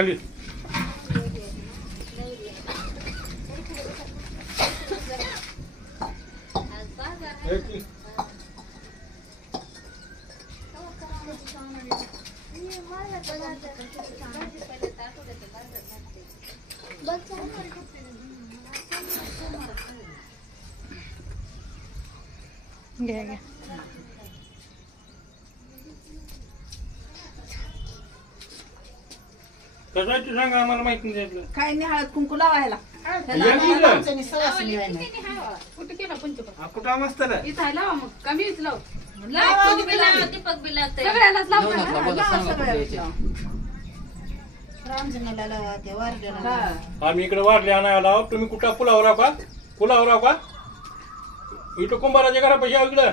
खाली घ्या घ्या कसं आहे ते सांगा आम्हाला माहिती नाही त्यातलं. काय नाही हळद कुंकू लावायला कुठे केला पंचपक्ष कुठं मस्त रे इथं आहे लावा मग कमीच लाव दीपक बी लावते सगळ्यांनाच लाव रामजनाला लावा ते वारल्याला आम्ही इकडे वाढले आणायला आहोत तुम्ही कुठं पुलावर राहा का पुलावर राहा का इथं कुंभाराच्या घरापाशी आहे इकडं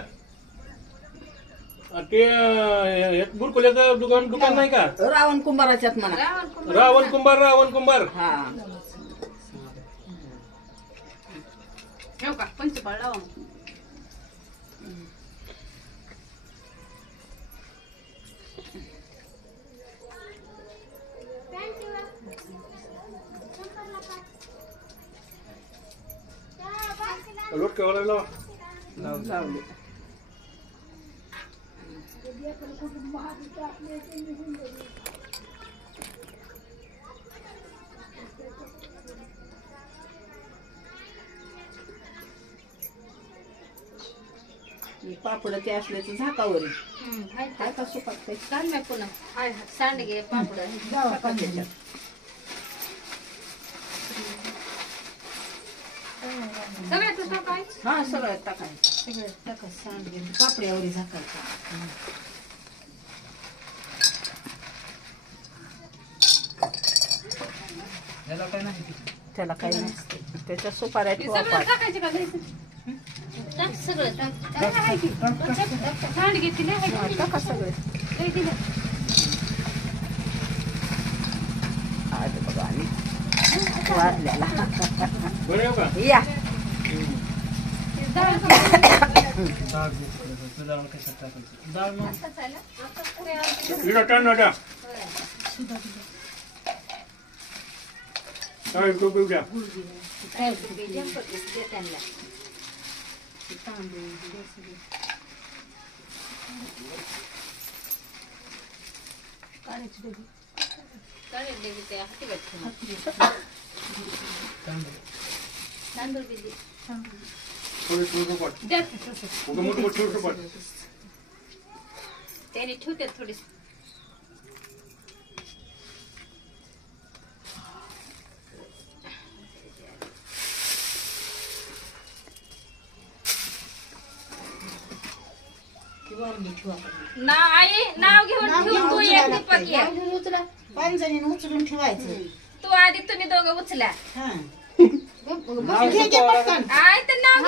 ते बुरकुल्याचं दुकान नाही का रावण कुंभाराच्यात म्हणा रावण कुंभार हा ठेव का पंचपाळ लावा लोट केव्हा लावा लावले पापड ते असल्याचं झाकावर काय का सुपात सांड पुन्हा सांडगे पापड सगळ्याच टाकाय हा सगळं टाकायचं सगळं टाकायचं सांडगे पापड्यावर झाकायचं त्याला काही नसते त्याच्या सुपाऱ्या ठेवा टाकायचे का टाक सगळं सांड घेतली टाका सगळे बघा आणि वाढल्याला बरं का या तांदूळ दिली त्याने ठेवतात थोडीस नाव आई नाव घेऊन ठेवून तू एक दीपक ये उचला 5 जणींनी उचलून ठेवायचं तू आधी तुम्ही दोघं उचला हा आय तर नाव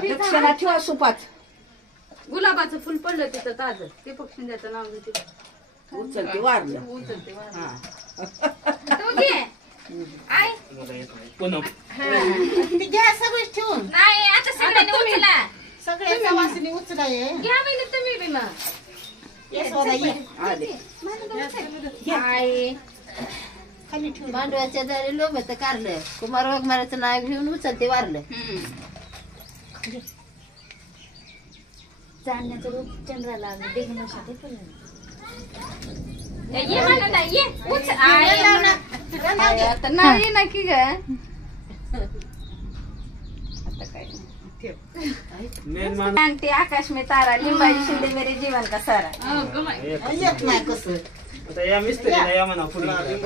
घे दक्षिणा ठेवा सुपात गुलाबाचं फुल पडलं तिथं ताज ते पक्षींद्याचं नाव घेते उचलते वारलं उचलते हा तू घे आय ती घ्या सगळीच ठेवून नाही आता सगळ्यांनी उचला सगळ्या वासिनी उचला ये घ्या महिने तुम्ही बी मग आले आय खाली ठेवून मांडव्याच्या दारी लोभत कारलं कुमार वाघमाराचं नाव घेऊन उचलते वारलं चांदण्याचं रूप चंद्राला देखण्यासाठी ये मला ना ये उच आता नाही ना की ग आता काय सांगते आकाश में तारा लिंबाई शिंदे मेरे जीवन का सारा येत नाही कसं आता या मिस्त्रीला या म्हणा पुढे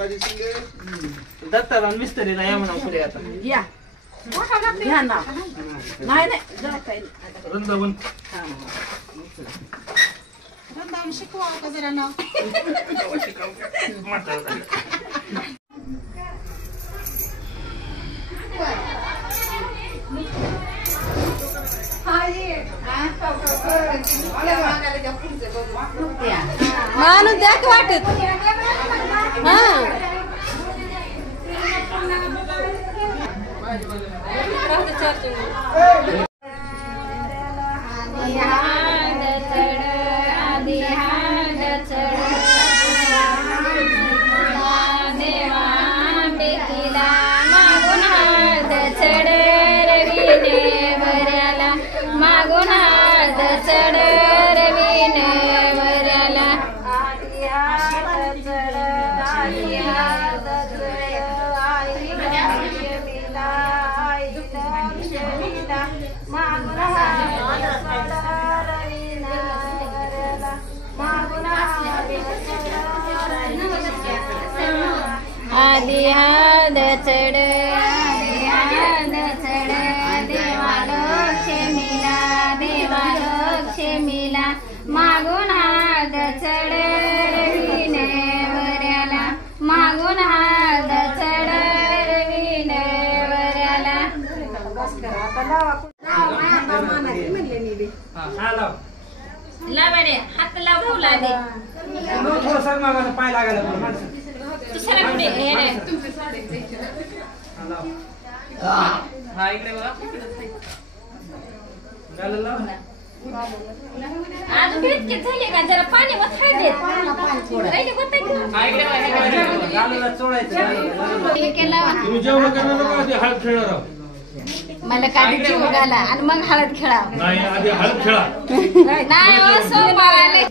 दत्ताला मिस्त्रीला या म्हणा पुढे आता या घ्या ना नाही नाही जरा काही वृंदावन रंदावून शिकवा का जरा नाव माणूस द्या की वाटत चढ रवीन वऱ्याला आली हात चढ आली हात चढ आई लक्ष्मीला आई लक्ष्मीला मागून हात चढ रवीन वऱ्याला मागून हात चढ आली हात चढ लक्ष्मीला मागून हात चढ रवीन वऱ्याला मागून हात चढ रवीन वऱ्याला लावाडे हात लाव भाऊला दे पाय लागायला दुसरा कुठे हे नाही हा इकडे बघा आज भेटके झाले का जरा पाणी वथा देत राहिले होतं की तुम्ही जेवण करणार का आधी हळद खेळणार आहोत? मला काढी जीव घाला आणि मग हळद खेळा नाही आधी हळद खेळा. नाही असं मारायला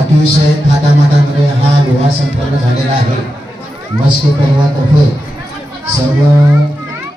अतिशय थाटामाटामध्ये हा विवाह संपन्न झालेला आहे. मस्के परिवारातर्फे सर्व